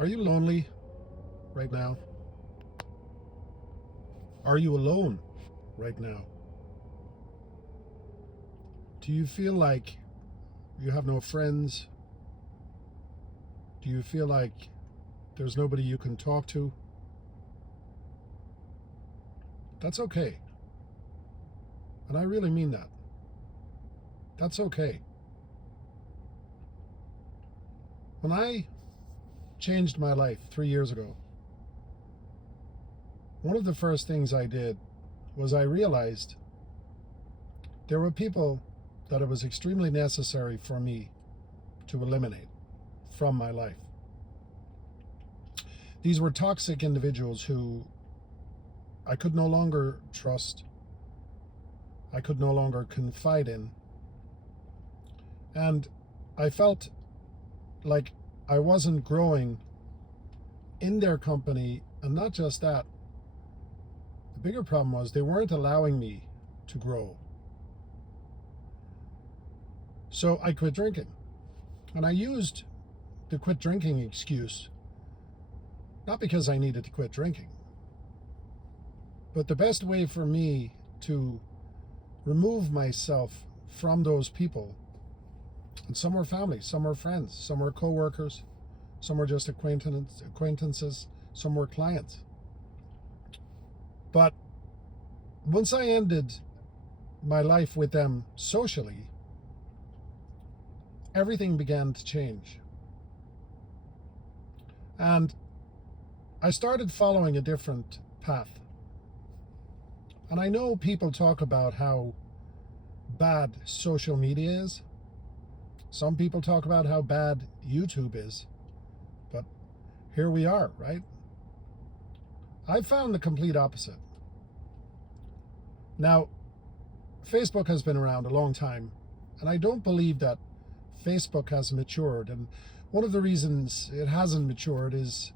Are you lonely right now? Are you alone right now? Do you feel like you have no friends? Do you feel like there's nobody you can talk to? That's okay. And I really mean that. That's okay. When I changed my life 3 years ago, one of the first things I did was I realized there were people that it was extremely necessary for me to eliminate from my life. These were toxic individuals who I could no longer trust, I could no longer confide in, and I felt like I wasn't growing in their company. And not just that, the bigger problem was they weren't allowing me to grow. So I quit drinking. And I used the quit drinking excuse, not because I needed to quit drinking, but the best way for me to remove myself from those people, and some were family, some were friends, some were co-workers, some were just acquaintances, some were clients. But once I ended my life with them socially, everything began to change. And I started following a different path. And I know people talk about how bad social media is. Some people talk about how bad YouTube is. But here we are, right? I found the complete opposite. Now, Facebook has been around a long time, and I don't believe that Facebook has matured. And one of the reasons it hasn't matured is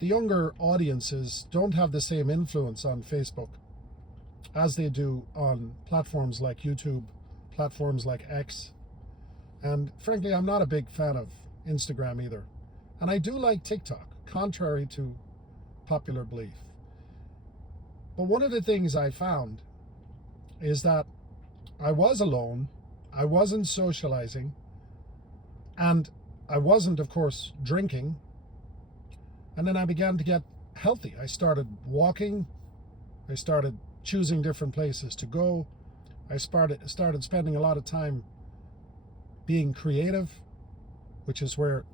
the younger audiences don't have the same influence on Facebook as they do on platforms like YouTube, platforms like X. And frankly, I'm not a big fan of Instagram either. And I do like TikTok, contrary to popular belief. But one of the things I found is that I was alone, I wasn't socializing, and I wasn't, of course, drinking. And then I began to get healthy. I started walking. I started choosing different places to go. I started spending a lot of time being creative, which is where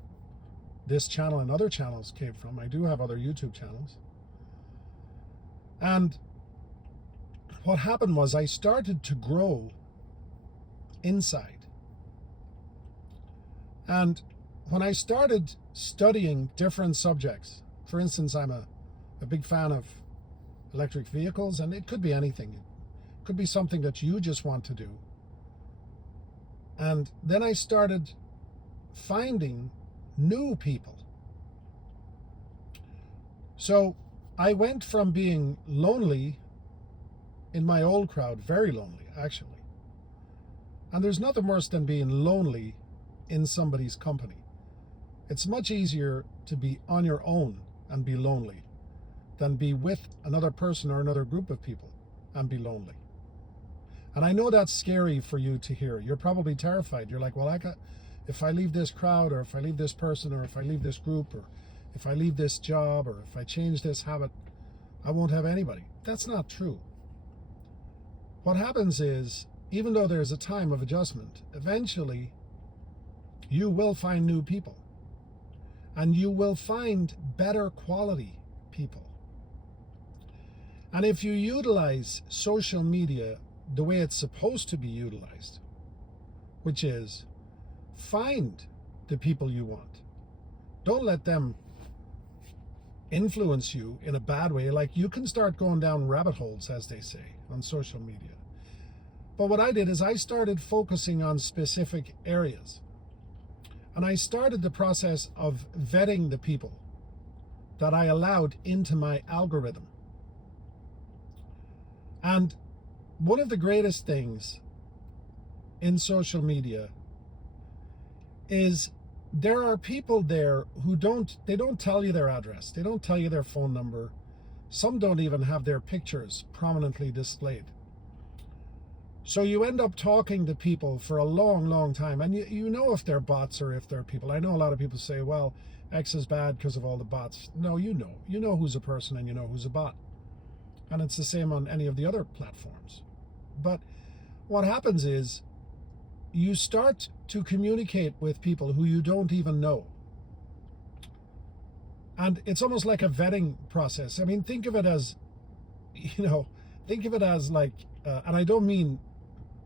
this channel and other channels came from. I do have other YouTube channels. And what happened was I started to grow inside. And when I started studying different subjects, for instance, I'm a big fan of electric vehicles, and it could be anything. It could be something that you just want to do. And then I started finding new people. So I went from being lonely in my old crowd, very lonely, actually. And there's nothing worse than being lonely in somebody's company. It's much easier to be on your own and be lonely than be with another person or another group of people and be lonely. And I know that's scary for you to hear. You're probably terrified. You're like, well, if I leave this crowd, or if I leave this person, or if I leave this group, or if I leave this job, or if I change this habit, I won't have anybody. That's not true. What happens is, even though there's a time of adjustment, eventually you will find new people, and you will find better quality people. And if you utilize social media the way it's supposed to be utilized, which is find the people you want. Don't let them influence you in a bad way. Like, you can start going down rabbit holes, as they say, on social media. But what I did is I started focusing on specific areas. And I started the process of vetting the people that I allowed into my algorithm. And one of the greatest things in social media is there are people there who they don't tell you their address, they don't tell you their phone number. Some don't even have their pictures prominently displayed. So you end up talking to people for a long, long time, and you know if they're bots or if they're people. I know a lot of people say, well, X is bad because of all the bots. No, you know who's a person and you know who's a bot. And it's the same on any of the other platforms. But what happens is you start to communicate with people who you don't even know. And it's almost like a vetting process. I mean, think of it as, like, and I don't mean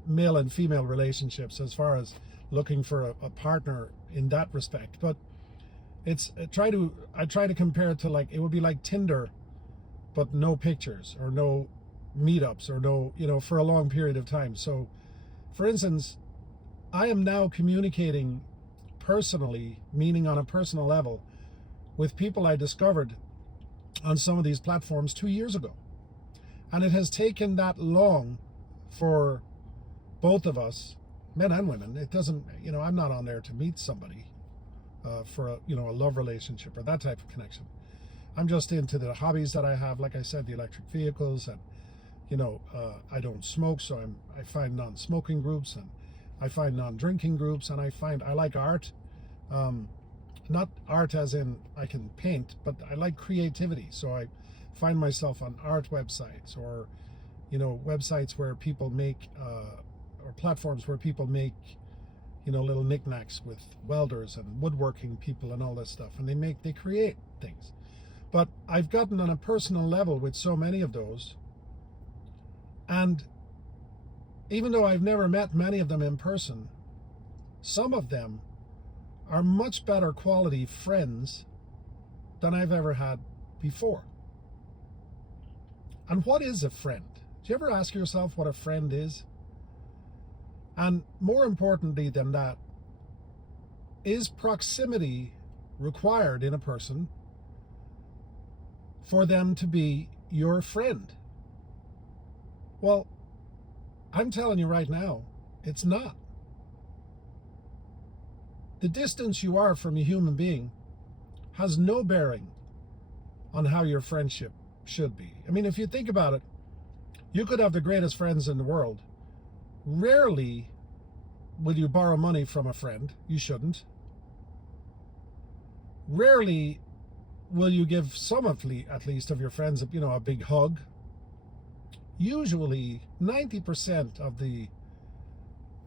male and female relationships as far as looking for a partner in that respect, but it's I try to compare it to, like, it would be like Tinder, but no pictures or no meetups or no, for a long period of time. So, for instance, I am now communicating personally, meaning on a personal level, with people I discovered on some of these platforms 2 years ago. And it has taken that long for both of us, men and women. It doesn't, I'm not on there to meet somebody for a love relationship or that type of connection. I'm just into the hobbies that I have, like I said, the electric vehicles, and I don't smoke, so I find non-smoking groups, and I find non-drinking groups, and I like art. Not art as in I can paint, but I like creativity. So I find myself on art websites, or websites where people make or platforms where people make little knickknacks with welders and woodworking people and all this stuff, and they create things. But I've gotten on a personal level with so many of those, and even though I've never met many of them in person, some of them are much better quality friends than I've ever had before. And what is a friend? Do you ever ask yourself what a friend is? And more importantly than that, is proximity required in a person for them to be your friend? Well, I'm telling you right now, it's not. The distance you are from a human being has no bearing on how your friendship should be. I mean, if you think about it, you could have the greatest friends in the world. Rarely will you borrow money from a friend. You shouldn't. Rarely will you give some at least of your friends a big hug. Usually 90% of the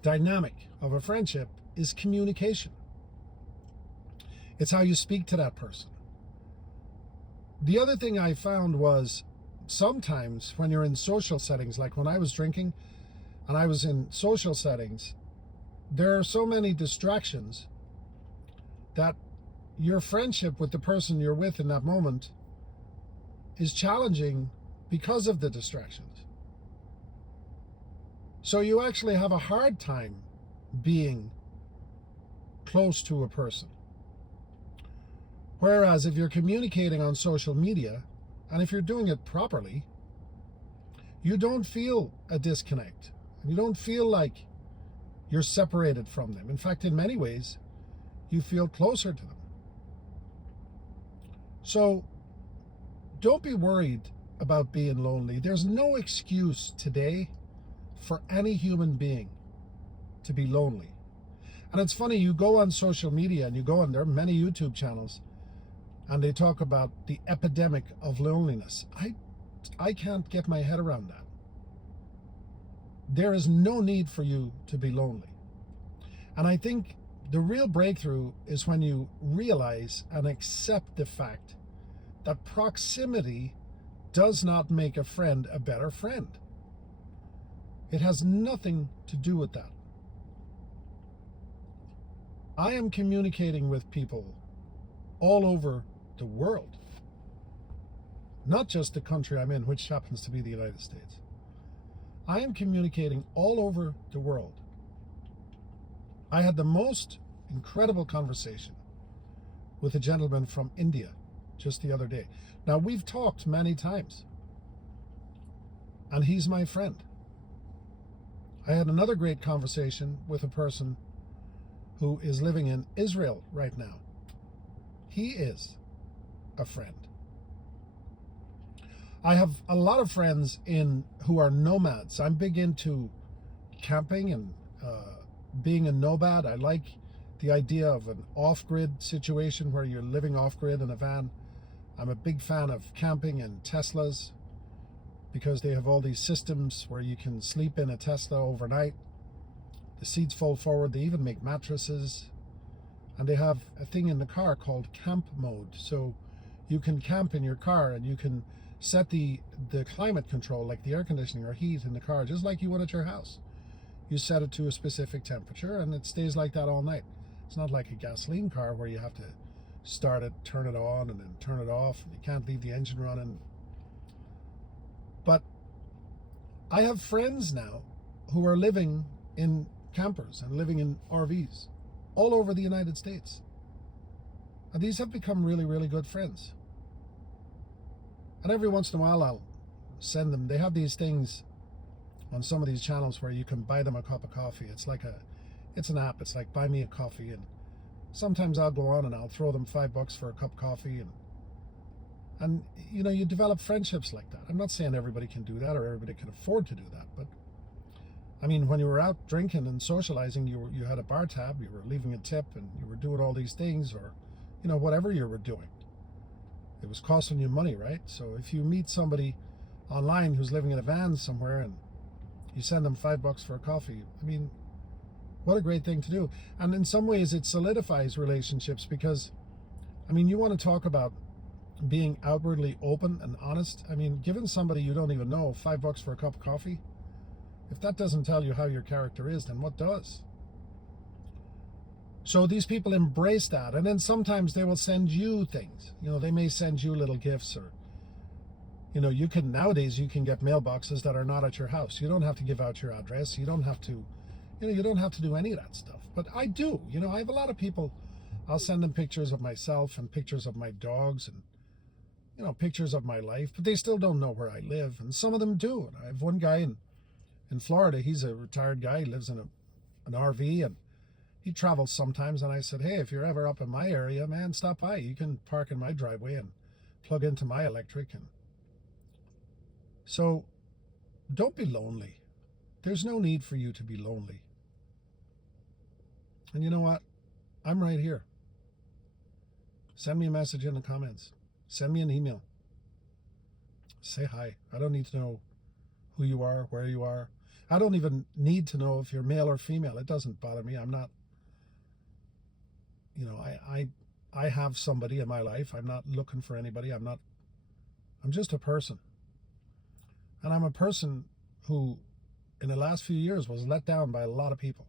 dynamic of a friendship is communication. It's how you speak to that person. The other thing I found was sometimes when you're in social settings, like when I was drinking and I was in social settings, there are so many distractions that your friendship with the person you're with in that moment is challenging because of the distractions. So you actually have a hard time being close to a person. Whereas if you're communicating on social media, and if you're doing it properly, you don't feel a disconnect. You don't feel like you're separated from them. In fact, in many ways, you feel closer to them. So don't be worried about being lonely. There's no excuse today for any human being to be lonely. And it's funny, you go on social media and there are many YouTube channels, and they talk about the epidemic of loneliness. I can't get my head around that. There is no need for you to be lonely. And I think the real breakthrough is when you realize and accept the fact that proximity does not make a friend a better friend. It has nothing to do with that. I am communicating with people all over the world, not just the country I'm in, which happens to be the United States. I am communicating all over the world. I had the most incredible conversation with a gentleman from India just the other day. Now, we've talked many times, and he's my friend. I had another great conversation with a person who is living in Israel right now. He is a friend. I have a lot of friends who are nomads. I'm big into camping and being a nomad. I like the idea of an off-grid situation where you're living off-grid in a van. I'm a big fan of camping and Teslas because they have all these systems where you can sleep in a Tesla overnight. The seats fold forward. They even make mattresses. And they have a thing in the car called camp mode. So you can camp in your car and you can set the climate control, like the air conditioning or heat in the car, just like you would at your house. You set it to a specific temperature and it stays like that all night. It's not like a gasoline car where you have to start it, turn it on, and then turn it off, and you can't leave the engine running. But I have friends now who are living in campers and living in RVs all over the United States. And these have become really, really good friends. And every once in a while I'll send them, they have these things on some of these channels where you can buy them a cup of coffee. It's an app. It's like buy me a coffee. And sometimes I'll go on and I'll throw them $5 for a cup of coffee. And you know, you develop friendships like that. I'm not saying everybody can do that or everybody can afford to do that, but I mean, when you were out drinking and socializing, you had a bar tab, you were leaving a tip, and you were doing all these things, or, you know, whatever you were doing. It was costing you money, right? So if you meet somebody online who's living in a van somewhere and you send them $5 for a coffee, I mean, what a great thing to do. And in some ways it solidifies relationships because, I mean, you want to talk about being outwardly open and honest. I mean, giving somebody you don't even know $5 for a cup of coffee, if that doesn't tell you how your character is, then what does? So these people embrace that, and then sometimes they will send you things. You know, they may send you little gifts, or, you know, nowadays you can get mailboxes that are not at your house. You don't have to give out your address. You don't have to, you know, you don't have to do any of that stuff. But I do. You know, I have a lot of people, I'll send them pictures of myself and pictures of my dogs and, you know, pictures of my life, but they still don't know where I live. And some of them do. And I have one guy in Florida. He's a retired guy. He lives in an RV, and he travels sometimes. And I said, hey, if you're ever up in my area, man, stop by. You can park in my driveway and plug into my electric. And so don't be lonely. There's no need for you to be lonely. And you know what? I'm right here. Send me a message in the comments. Send me an email. Say hi. I don't need to know who you are, where you are. I don't even need to know if you're male or female. It doesn't bother me. I'm not, you know, I have somebody in my life. I'm not looking for anybody. I'm just a person. And I'm a person who, in the last few years, was let down by a lot of people.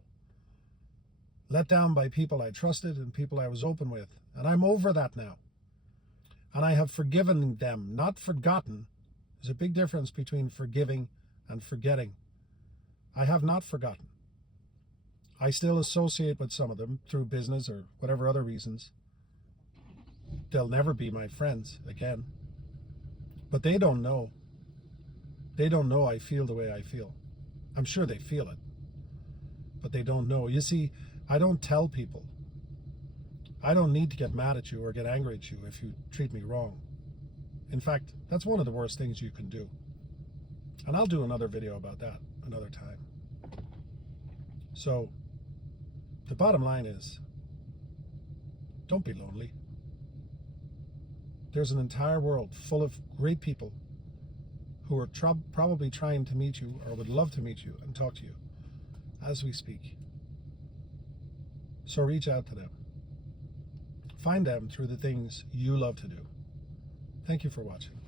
Let down by people I trusted and people I was open with. And I'm over that now. And I have forgiven them, not forgotten. There's a big difference between forgiving and forgetting. I have not forgotten. I still associate with some of them through business or whatever other reasons. They'll never be my friends again. But they don't know. They don't know I feel the way I feel. I'm sure they feel it, but they don't know. You see, I don't tell people. I don't need to get mad at you or get angry at you if you treat me wrong. In fact, that's one of the worst things you can do. And I'll do another video about that another time. So, the bottom line is, don't be lonely. There's an entire world full of great people who are probably trying to meet you or would love to meet you and talk to you as we speak. So reach out to them. Find them through the things you love to do. Thank you for watching.